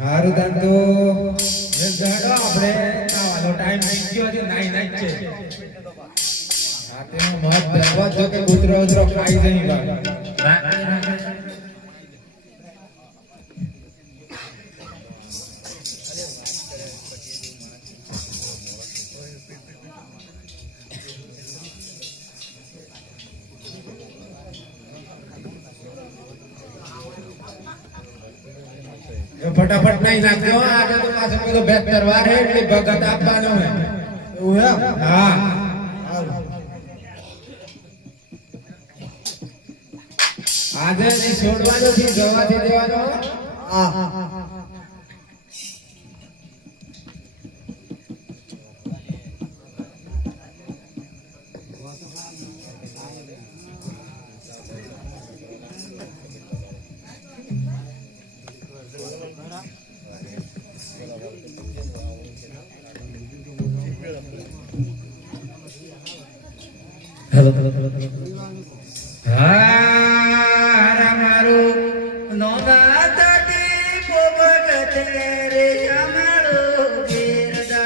હારું તાન તો જાડો આપણે આવાનો ટાઈમ થઈ ગયો છે નાઈ નાઈ છે આતે મત બરબાદ જો કે કૂતરો ઉતરો ખાઈ જઈ બા फटाफट नहीं नाखो आगे तो पास में तो बेहतर वार है એટલે ભગત આપવાનો હે એવું હે હા આજે ની છોડવાનો થી જવાથી દેવાનો હા हेलो हारा मारो नोगा तटी कोबगत रे जमारो गिरदा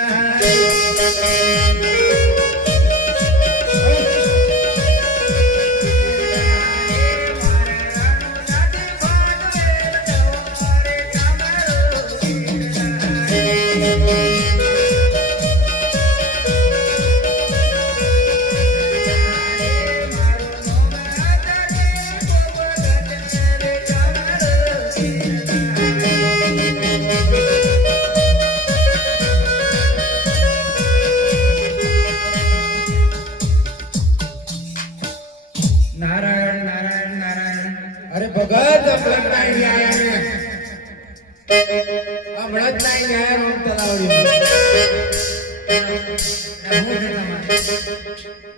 नारायण नारायण नारायण अरे भगत अपलक नहीं आया है अपलक नहीं आया रोम तलावड़ी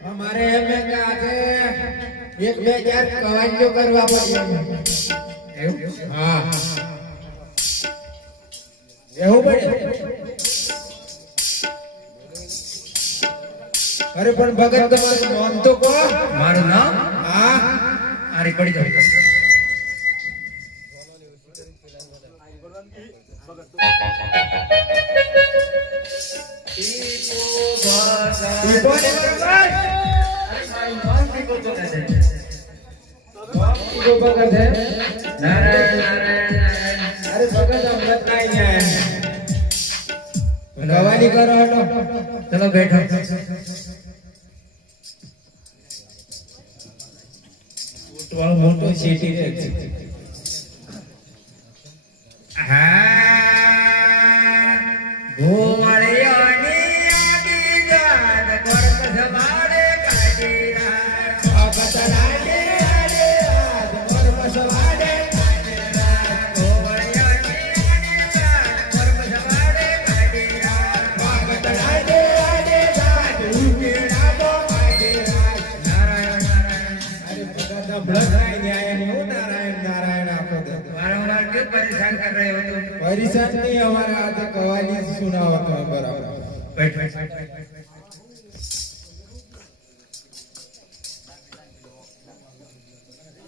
हमारे में क्या है एक બે ચાર કવાજો કરવા પડ્યો હા એવું પડે अरे पण भगत તમારું નામ તો કો मारो नाम હા आरे पड़ी जाओ ઈપો ને બરાબર को भगत है नारायण नारायण नारायण अरे भगत अमृत नहीं आया गवानी करो हटो चलो बैठो वाला मोटो सीटी है हाँ घोड़ियानी आदि जात कर्म समारे काटीरा भगत राजे आले आज कर्म सवारे घोड़ियानी आदि जात कर्म समारे काटीरा भगत राजे आले आज उकेड़ा बो काटेरा नारायण नारायण अरे भगत अमृत नहीं आया नो नारायण नारायण आपको दे वारंवार क्यों परेशान कर रहे हो तुम परिसन नहीं हमारा आज कवाली सुनाओ तो बराबर बैठ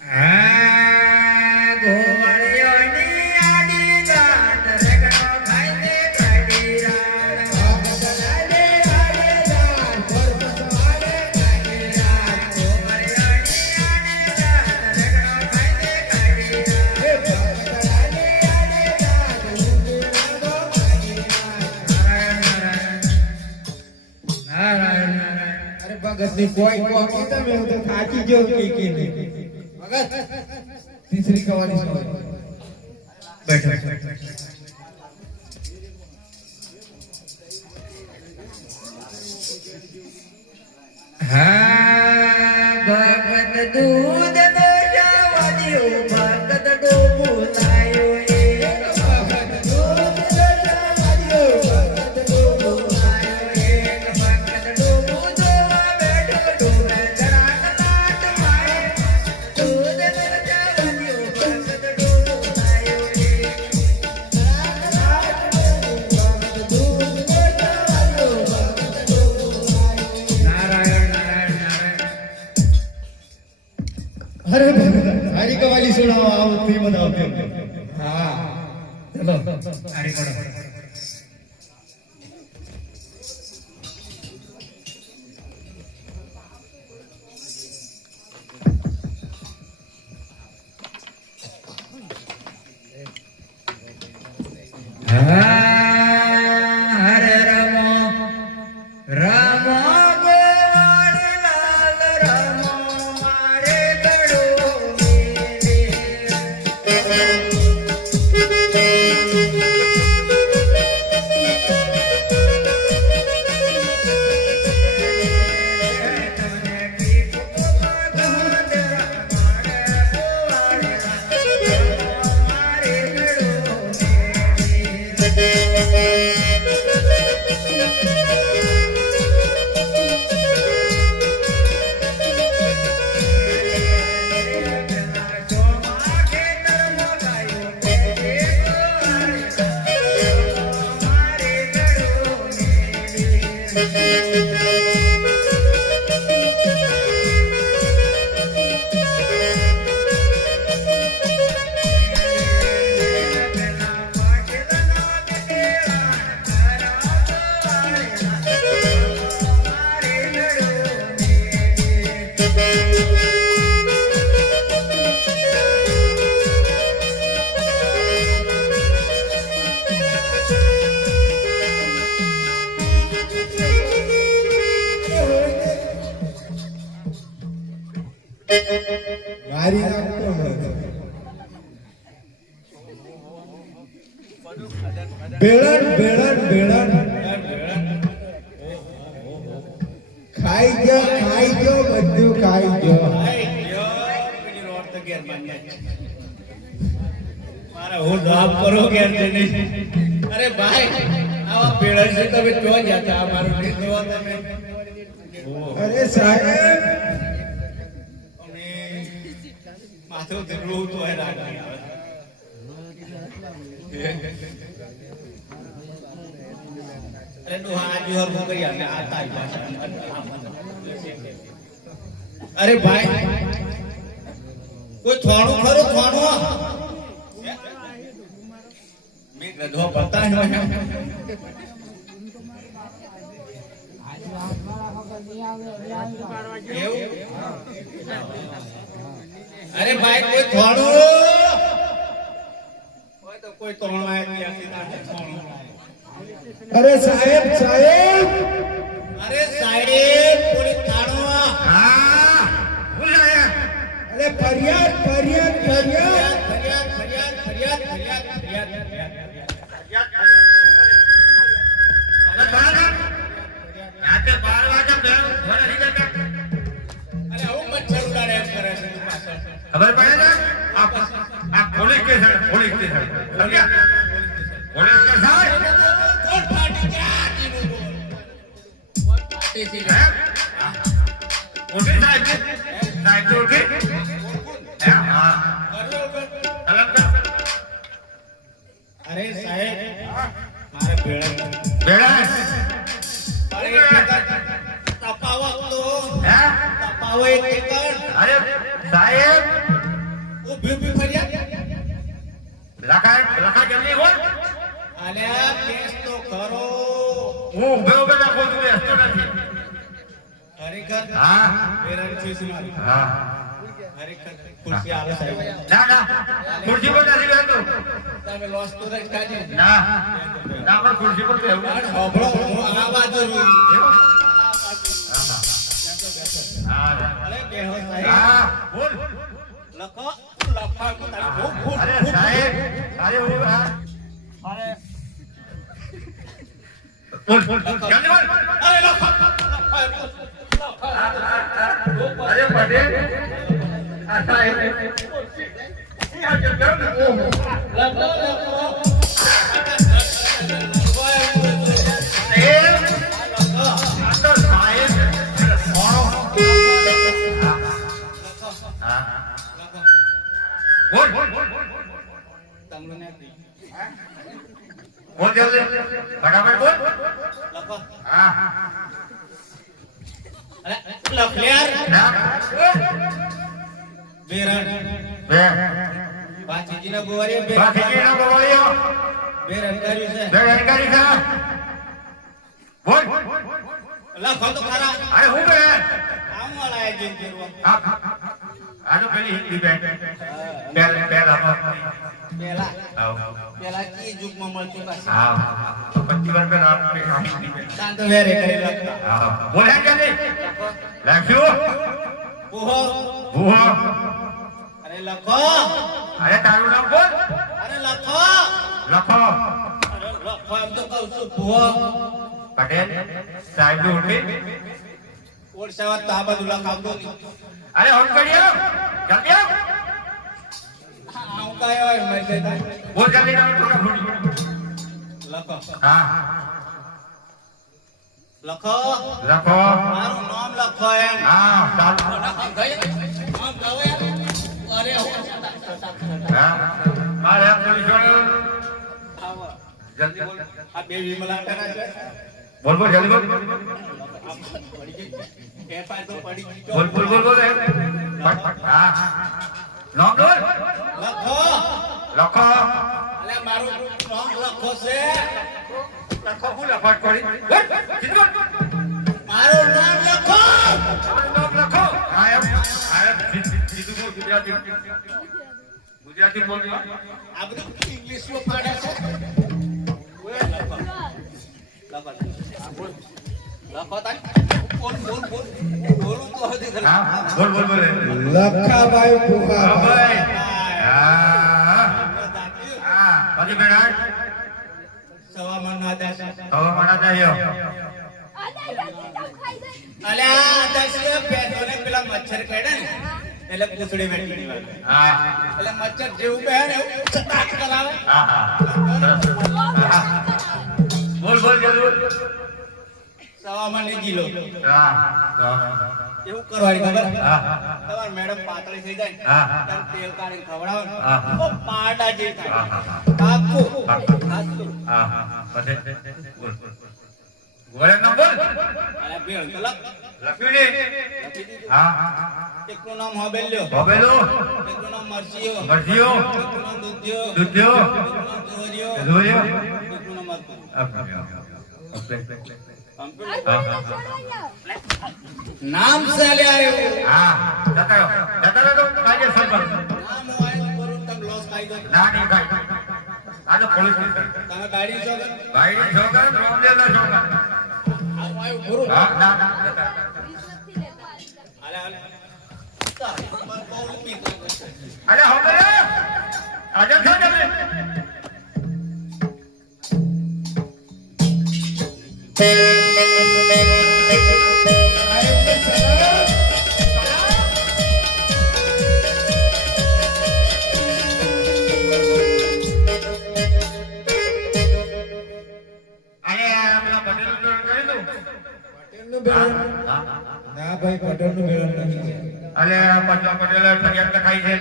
हाँ घोड़ियानी आदि जात रगड़ो खाइते काटीरा भगत राजे आले आज कर्म सवारे काटेरा घोड़ियानी आदि जात रगड़ो खाइते काटीरा भगत राजे आले आज उकेड़ा बो काटेरा नारायण नारायण नारायण अरे भगत ने कोई को अपीता में तो खाची जो की नहीं भगत तीसरी कवाली सुनो बैठो हाँ भगत दूध दो जावदियो भगत डोबू लायो एक भगत दूध दो जावदियो भगत डोबू लायो एक भगत डोबू जोवा बैठो डोबे जराक लाट मारे दूध दो जावदियो भगत डोबू लायो एक भगत दूध दे जावो भगत डोबो लायो नारायण नारायण नारायण સુણાવો આવતી મને આવતી હા ચલો આરી પડો હરે રમો રમો ગોવાળલાલ રમો મારે ગળો તમને ટીકો ભગવાન મારે ગોવાળલાલ મારે ગળો મારી નામ કોણ હતો? બેળણ બેળણ બેળણ ખાઈ ગયો બધું ખાઈ ગયો મારા હું જવાબ કરો કે અરે ભાઈ આવા પેડા છે તમે જો જતા મારું નહીં જોવા તમે અરે સાહેબ અમે માથું ધરવું તો એ લાગે અરે નો આજ હર મો કરી આને આતા અરે ભાઈ કોઈ થોડું ખરું થોડું મેં ગધો પતા જ હોય અરે ભાઈ કોઈ થોડું હોય તો કોઈ તોણવાય ત્યાંથી નાખે થોડું અરે સાહેબ સાહેબ અરે સાહેબ થોડી થાણવા હા હું લાયા અરે ફરિયાદ ફરિયાદ ફરિયાદ ફરિયાદ ફરિયાદ ફરિયાદ ફરિયાદ ફરિયાદ રાતે 12 વાગે બેન ઘરે નહીં જતા અરે આવું મચ્છર ઉડાડે એમ કરે છે તું પાછળ ખબર પડે ને આ પોલીસ સ્ટેશન પોલીસ સ્ટેશન સમજ્યા પોલીસ સ્ટેશન કોણ પાર્ટી ક્યાં જીનું બોલ કોણ પાર્ટી છે હે પોલીસ સાહેબ સાહેબ તો કે હે હા અલગ અરે સાહેબ મારે ભેળા બેડા અરે તપાવત તો હે તપાવે તે કર અરે સાહેબ ઊભી ઊભી ફરિયાદ લખા જલ્દી બોલ આલ્યા કેસ તો કરો હું ઉભે ઉભે લખો તું બેસતો નથી ખરેખર હા બેરાન છે સુનારી હા ખરેખર ખુરશી આલે સાહેબ ના ખુરશી પર નથી બેસતો તમે લોસ તો રખ કાઢી ના ના પણ ખુરશી પર બેસવું પણ હોબળો આ બાજુ હા અરે બેહો સાહેબ હા બોલ લખો લખા કો તારી બહુ ફૂટ અરે સાહેબ અરે હું હા બોલ જલ્દી બોલ અરે લખો અરે પટેલ આ સાહેબ યા જલ્દી લખો લખો તમને બોલ જલ્દી ફટાફટ બોલ લખો હા અરે લખ લે યાર ના બેરાન બે પાછીજીના ગોવાળીઓ બે બાકીનો ગોવાળીઓ બે રણકાર્યું છે બે અધિકારી છે બોલ લખો તો ખરા અરે હું બે આમ વાળા જેમ કરવા આનો પેલી હિન્દી બે પહેલા પેલા આવ પેલા કી યુગમાં મળતી પાછી આવ 25 વાર પહેલા હિન્દી બે શાંત વેરે કરી લખતા આવ બોલ હે જલ્દી લખ્યું ઓહો ભૂહો અરે લખો અરે તારું નામ બોલ અરે લખો લખો અરે લખો એમ તો કહું છું ભૂવો પટેલ સાહેબ નું ઉઠી ઓરસાવા તો આ બધું લખાવતો નહીં અરે હોમ કરી આવ જલ્દી આવ આવું કાંઈ હોય મેં કહેતા બોલ જલ્દી નામ થોડા ભૂલી લખો હા લખો લખો મારું નામ લખો એમ હા ચાલ નામ કહો યાર અરે હા મારે પોલીસ વાળો આવો જલ્દી બોલ આ બે વિમલા કરા છે બોલ બોલ જલ્દી બોલ બોલ બોલ બોલ બોલ હા નામ બોલ લખો લખો અલે મારું નામ લખો છે લખો હું લખવાટ કરી બોલ જીત બોલ મારું નામ લખો નામ લખો હા એમ જીતું બોલ ગુજરાતી બોલ આ બધું ઇંગ્લિશમાં પાડે છે લખો લખો તાન બોલ બોલ બોલ બોલું તો હજી હા બોલ બોલ બોલ લખાભાઈ હા ભૂખા ભાઈ હા હા પછી બેડા સવામણ ના આદેશ હવામાન આવ્યો અલ્યા આદેશ પેટોને પેલા મચ્છર કેડે ને એટલે પૂછડી વેટણી વાળે હા એટલે મચ્છર જેવું બે ને એવું ચટાક કરાવે હા હા બોલ બોલ જલ્દી બોલ સવામણ ને ગીલો હા એવું કરવાની ખબર હા તમાર મેડમ પાતળી થઈ જાય હા. ત્યારે તેલ કાઢીને ખવડાવો ને હા. તો પાડા જેવી થાય હા. પાકું પાકું. હાચું. હા પછી બોલ ગોળે ના બોલ અરે ભેળ તો લખ. લખ્યું ને લખી દીધું. હા એકનું નામ હોબેલ્યો બોબેલો એકનું નામ મરચીયો મરજીઓ એકનું નામ દૂધિયો દૂધિયો એકનું નામ જોરિયો જોયો એકનું નામ મરચું. નામ ચાલ્યા આવ્યું હા જતા તો કાજે સરપંચ નામ હોય તો બરોબર તમે લોસ ખાઈ દો ના નહીં ભાઈ આ તો પોલીસ તમે ગાડી છો કે ભાઈ છોકરા રોમદેલા છોકરા આવું આવ્યું બરોબર હા ના ના જતા હાલે હાલે તારી ઉંમર બહુ ઊંચી થઈ ગઈ છે. અરે હવે આજે ખા જમે પટેલનું બેલણ ના ભાઈ પટેલનું બેલણ નથી અલે પટલા પટેલ ફરિયાદ લખાઈ છે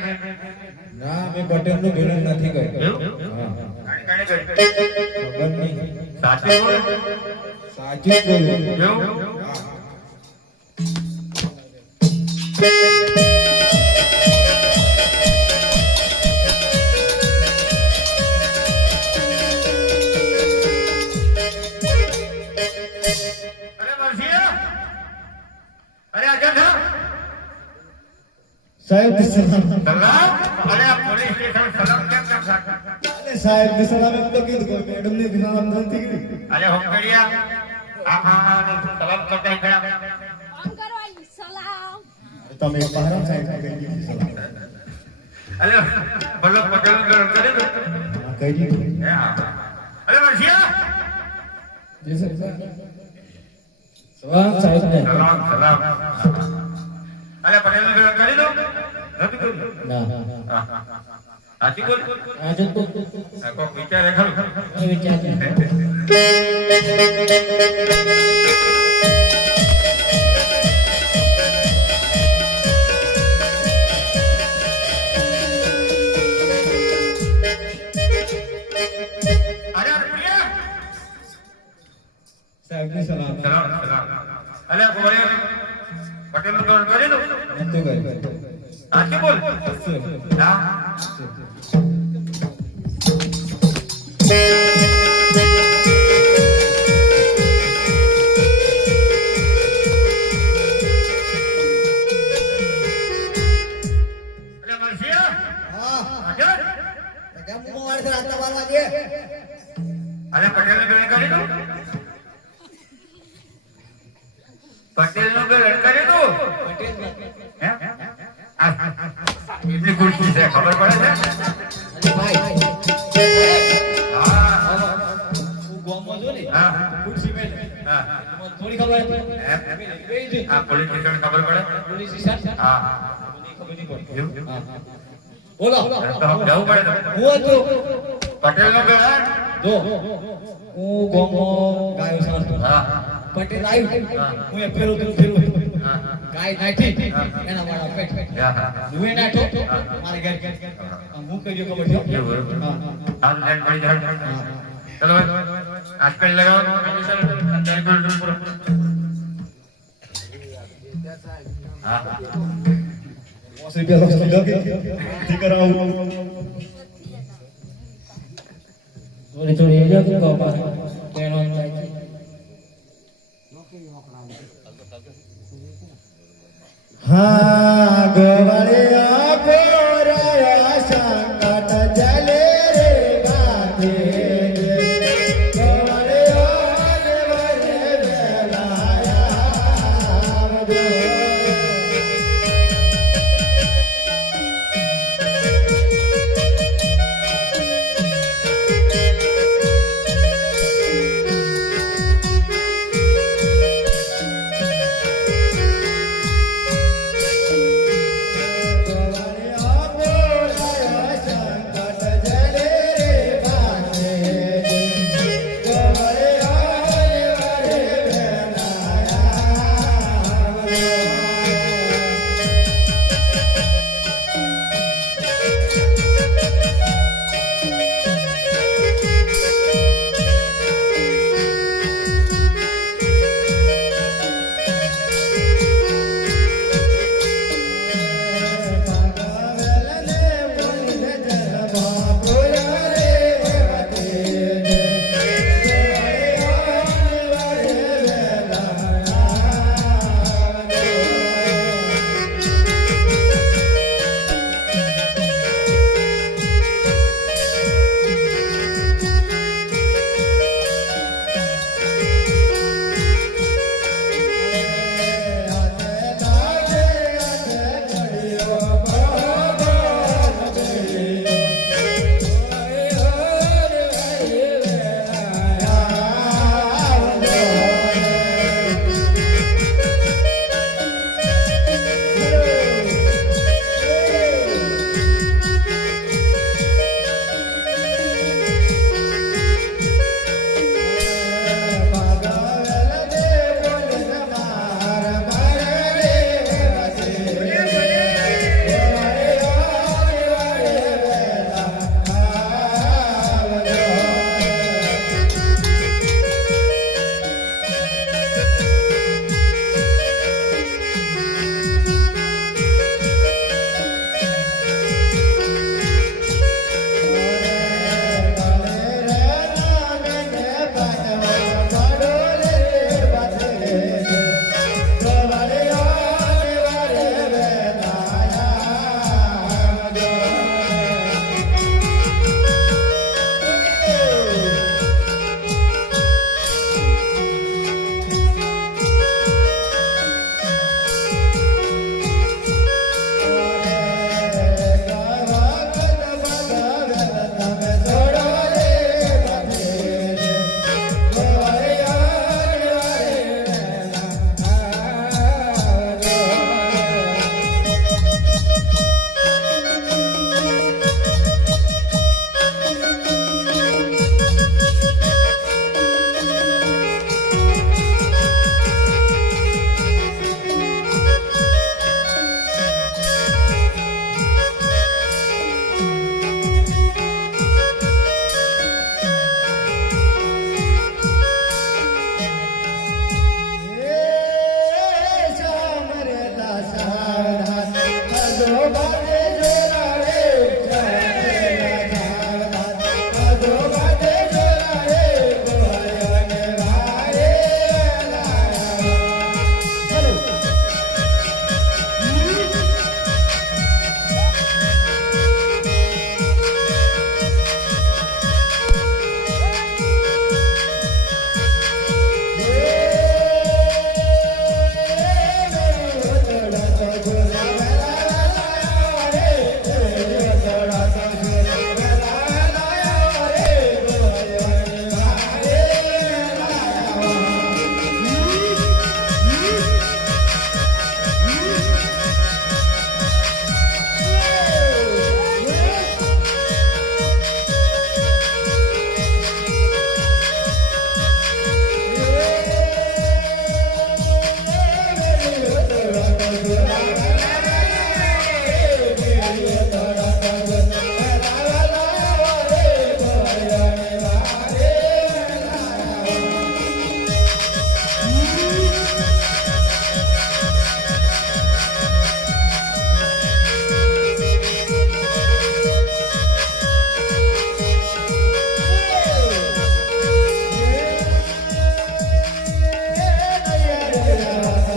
ના મેં પટેલનું બેલણ નથી કર્યું એવું? હા કાણે કરી ખબર નહીં સાચું બોલ સાચું જ બોલું એવું હા. અરે મરસિયા અરે આજા થા સાહેબ સલામ સલામ અરે આ પોલીસ સ્ટેશન સલામ કેમ કેમ સાચા અરે સાહેબ સલામ એમ તો કીધું કોઈ મેડમ ને સલામ નથી કીધું અરે હોકડિયા આ સલામ કરતા ગયા તમે પહારા સાહેબ કહી દીધું સલામ અરે બોલો પટેલ નું કરે તો હા, કહી દીધું અરે મરસિયા જી સર સલામ સાહેબ ને સલામ સલામ અરે પટેલ નું કરી દો નથી કર્યું ના સાચી બોલ આજે તો કોક વિચારે ખરું એ વિચાર અરે પ્રિયા સાહેબ ને સલામ સલામ સલામ અરે ગોળે પટેલ નું કરી દો નતું કર્યું સાચું બોલ ના અરે મરસિયા હા આગળ કેમ મોવાડ છે રાતના વાળવા દે અરે પટેલ ને બેન કરી દઉં પટેલ નો બેન કરી દઉં હે એટલી ખુરશી છે ખબર પડે છે અરે ભાઈ હા હું ગામમાં છું ને હા ખુરશી મેં હા મને થોડી ખબર હતી બેસી આ પોલીસ સ્ટેશન ખબર પડે પોલીસ સ્ટેશન હા ખબર નહીં પડતી એવું? હા બોલો તો જવું પડે હું હતું પટેલ નો બેન જો હું ગામમાં ગાયો સારતો હા પટેલ આવ્યું હા. હું એ ફેરું હા ગાય નાખી એના વાળા પેટ હા હું એ નાખ્યો મારે ઘેર હું કહ્યું ખબર છે એવું હા હાલ લાઈન પડી જાય ચલો ભાઈ આજકાલ લગાવો અંદર ગોલ્ડ પૂરો હા થોડી થોડી એ જતું કહો કેનો હા ગવાળિયા ગોરાયા સંકટ જલે રે ગાતે ગવાળિયા દેવરે વેલાયા આવજો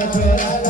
છોરા